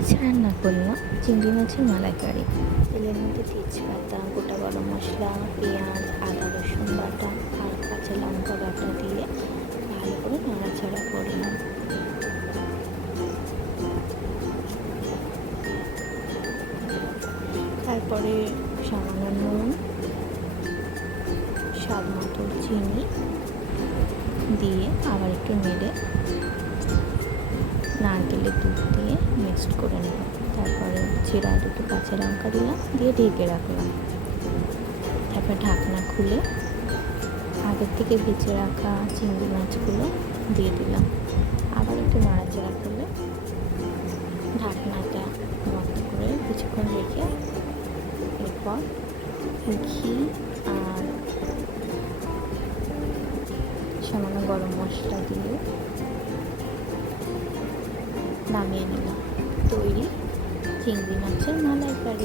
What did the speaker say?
আজ রান্না করলাম চিংড়ি মাছের মালাইকারি। তেলের মধ্যে তেজপাতা, গোটা গরম মশলা, পেঁয়াজ, আদা রসুন বাটা আর কাঁচা লঙ্কা বাটা দিয়ে ভালো করে নাড়াচাড়া করলাম। তারপরে সামান্য নুন, স্বাদ মতো চিনি দিয়ে আবার একটু নেড়ে নারকেলের দুধ দিয়ে মিক্সড করে নেব। তারপরে জিরা দুটো কাঁচা লঙ্কা দিলাম, দিয়ে ঢেকে রাখলাম। তারপর ঢাকনা খুলে আগের থেকে ভেজে রাখা চিংড়ি মাছগুলো দিয়ে দিলাম। আবার একটু নাড়াচাড়া করলে ঢাকনাটা বন্ধ করে কিছুক্ষণ রেখে এরপর ঘি আর সামান্য গরম মশলা দিয়ে নামিয়ে নিলাম। তৈরি চিংড়ি মাছের মালাইকারি।